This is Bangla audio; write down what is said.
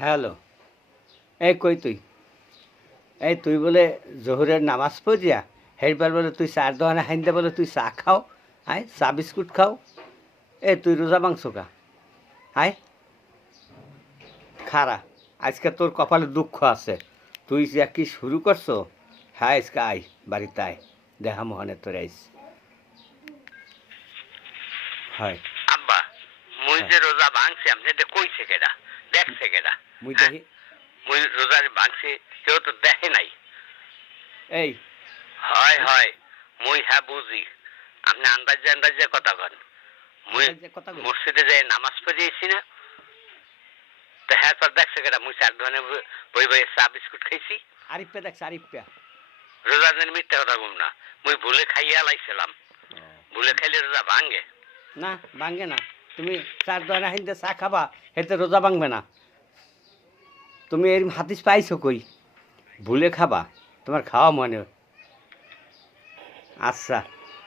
হ্যালো, এই কই তুই? এই তুই বলে জোহরের নামাজ পড়িয়া হেরবার বলে তুই চার দোকানে হাইন্দা বলে তুই চা খাও, আয় চা বিস্কুট খাও। তুই রোজা মাংস কা, আয় খারা। আজকে তোর কপালে দুঃখ আছে, তুই যা কি শুরু করছো। হ্যাঁ আজকে আয়, বাড়িতে আয়, দেখা মোহনে তোর আইস। হয় আব্বা মুই হয় যে রোজা ভাঙছি আপনি এটা কইছে কেডা দেখছে কেডা মুই দেখি। মুই রোজা ভাঙছি কেউ তো দেখে নাই। এই হয় হয় মুই হ্যাঁ বুঝি আপনি আন্দাজে আন্দাজে কথা কন। মুই আন্দাজে কথা কই। মসজিদে যাই নামাজ পড়িয়েছি না, তো হ্যাঁ তোর দেখছে কেডা মুই চার ধরনের বই বই চা বিস্কুট খাইছি। আরিফপে দেখছে আরিফপে। রোজা দিন মিথ্যা কথা কম না, মুই ভুলে খাইয়া লাইছিলাম। ভুলে খাইলে রোজা ভাঙে না ভাঙে না, তুমি চার দোকানে হাইন্দা চা খাবা হেতে রোজা ভাঙবে না। তুমি এরম হাতিস পাইছো কই? ভুলে খাবা, তোমার খাওয়া মনে। আচ্ছা